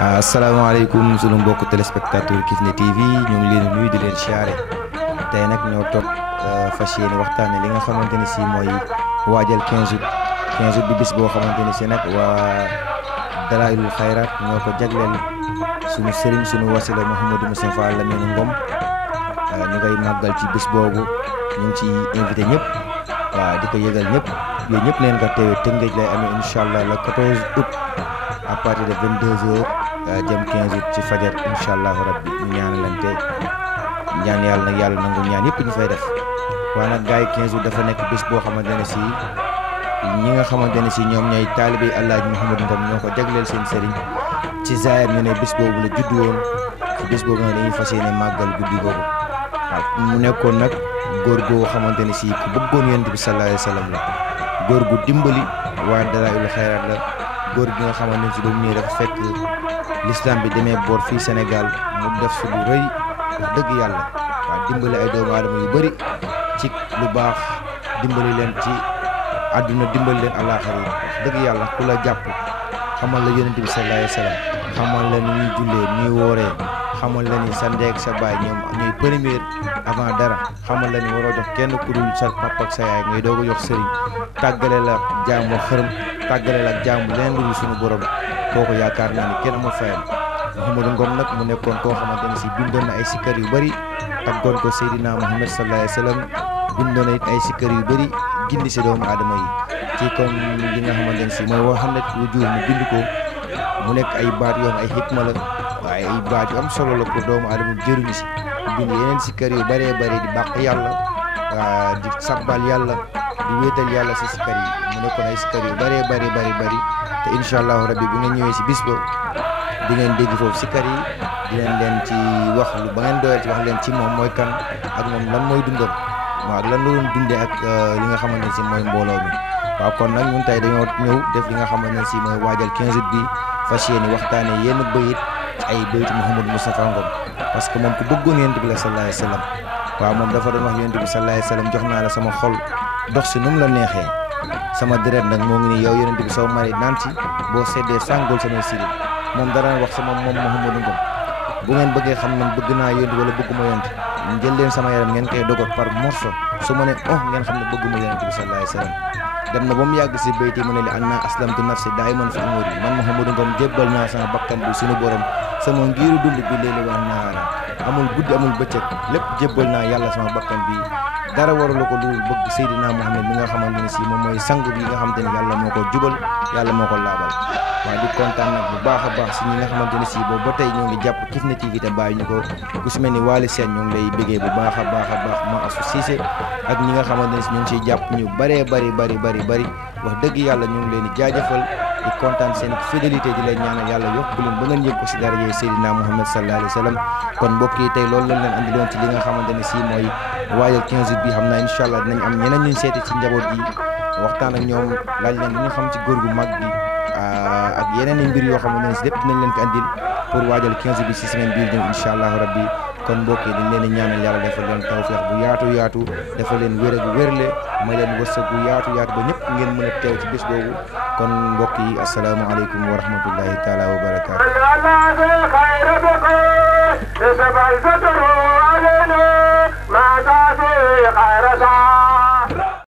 asalaamaaleykum sunu mbokku téléspectateur Kifne TV ñu ngi leen di nuyu di leen siyaare tey nag ñoo toog fas yéene waxtaane li nga xamante ne si mooy waajal 15 août 15 août bi bis boo xamante ne si nag waa Dalailul Xayraat ñoo ko jagleel sunu sëriñ sunu wasila Mouhamadou Moustapha Lamine Ngom ñu koy màggal ci bis boobu ñu ngi ci invité ñëpp waaw di ko yëgal ñëpp yooyu ñëpp leen ko teewee Tëngéej lay amee incha allah le 14 août à partir de 22h jëm 15 août ci fajar incha allahu rabbi ñu ñaanalante ñaan yàlla nag yàlla nangu ñaan yëpp ñu fay def waaye nag gars yi 15 août dafa nekk bis boo xamante ne si ñi nga xamante ne si ñoom ñooy taalibe Alaaji Mouhamadou Ngom ñoo ko jagleel seen sëriñ ci zaayam ñu ne bis boobu la juddu woon ci bis boobu nag dañuy fas yéene màggal guddi boobu waaw mu nekkoon nag góor goo xamante ne si ku bëggoon yonent bi sallallahu alayhi wa sallam la góor gu dimbali waa Dalailul Xayraat la góor gi nga xamante ne si ba mu ñëwee dafa fekk l'islam bi demee boor fii Sénégal mu def su lu rëy wax dëgg yàlla waaw dimbali ay doomu aadama yu bëri ci lu baax dimbali leen ci àdduna dimbali leen àllaaxira yi wax dëgg yàlla ku la jàpp xamal la yonent bi sallallahu alayhi wa sallam xamal la ni ñuy jullee ni ñuy wooree xamal la ni sa ndey ak sa baay ñoom ñooy première avant dara xamal la ni waroo jox kenn ku dul sa papa ak sa yaay ngay doog a jox sëriñ tàggale la jaamu xërëm tàggale la ak jaamu leen lu suñu borom kooku yaakaar naa ni kenn amul fayam Mouhamadou Ngom nag mu nekkoon koo xamante ne si bindoon na ay sikkar yu bëri taggoon ko Seydina Muhammad sallallahu alayhi wa sallam bindoon na it ay sikkar yu bëri gindi si doomu aadama yi ci comme li nga xamante ne si mooy wax xam ne wujuur mu bind ko mu nekk ay baat yoo xam ay xikma la waaye ay baat yu am solo la pour doomu aadama jëruñu si bind yeneen sikkar yu bëree bëri di bàq yàlla di sabbal yàlla di wéetal yàlla si sikkar yi mu nekkoon ay sikkar yu bëree bëri te incha allahu rabbi bu ngeen ñëwee si bis ba di ngeen dégg foofu sikkar yi dinañ leen ci wax lu ba ngeen doyal ci wax leen ci moom mooy kan ak moom lan mooy dundam waaw lan la doon dundee ak li nga xamante ne si mooy mbooloo mi waaw kon nag ñun tey dañoo ñëw def li nga xamante ne si mooy waajal 15 août bi fas yéene waxtaane yenn bayit ay bayitu Mouhamadou Moustapha Ngom parce que moom ku bëggoon yonent bi la sallallahu alayhi wa sallam waaw moom dafa doon wax yonent bi sallallahu alayhi wa sallam jox naa la sama xol dox si nu mu la neexee sama deret nag moo ngi nii yow yonent bi soo mari naan ci boo seddee sàngool samay sirib moom dara wax sama moom Mouhamadou Ngom bu ngeen bëggee xam man bëgg naa yonent wala bëgguma yonent jël leen sama yaram ngeen koy dogot par morceau su ma ne ngeen xam ne bëgguma yonent bi sallallahu alayhi wa sallam dem na ba mu yàgg si bayti mu ne li anna aslamtu nafsi daiman fi umuri man Mouhamadou Ngom jébbal naa sama bakkan bi suñu borom sama ngiru dund bi léegi waa naara amul guddi amul bëccëg lépp jébbal naa yàlla sama bakkan bi dara waralu ko lu bëgg Seydina Muhammad mi nga xamante ne si moom mooy sang bi nga xamante ne yàlla moo ko jubal yàlla moo ko laabal waaye di kontaan nag bu baax a baax si ñi nga xamante ne si boobu ba tey ñoo ngi jàpp Kifne TV te bàyyi ñu ko ku si mel ni Waly Sène ñoo ngi lay bëggee bu baax a baax ma asu Cissé ak ñi nga xamante ne si ñu ngi siy jàpp ñu bëree bëri wax dëgg yàlla ñu ngi leen di jaajëfal di kontaan seen fidélité di leen ñaanal yàlla yokk leen ba ngeen yëg ko si daraje Seydina Muhammad sallallahu alayhi wa sallam kon mbokk yi tey loolu lañ leen andiloon ci li nga xamante ne si mooy waajal 15 août bi xam naa incha allah dinañ am ñeneen ñu seeti ci njaboot gi waxtaan ak ñoom laaj leen li ñu xam ci góor gu mag gi ak yeneen i mbir yoo xamante ne si lépp dinañ leen ko andil pour waajal 15 août bi si semaine bii ñëw incha allahu rabbi kon mbokk yi dañ leen di ñaanal yàlla defal leen tawfeex bu yaatu defal leen wér gu wérle may leen wërsëg bu yaatu ba ñëpp ngeen mën a teew ci bés boobu kon mbokk yi asalaamaaleykum wa rahmatullahi taala wa barakaatu ما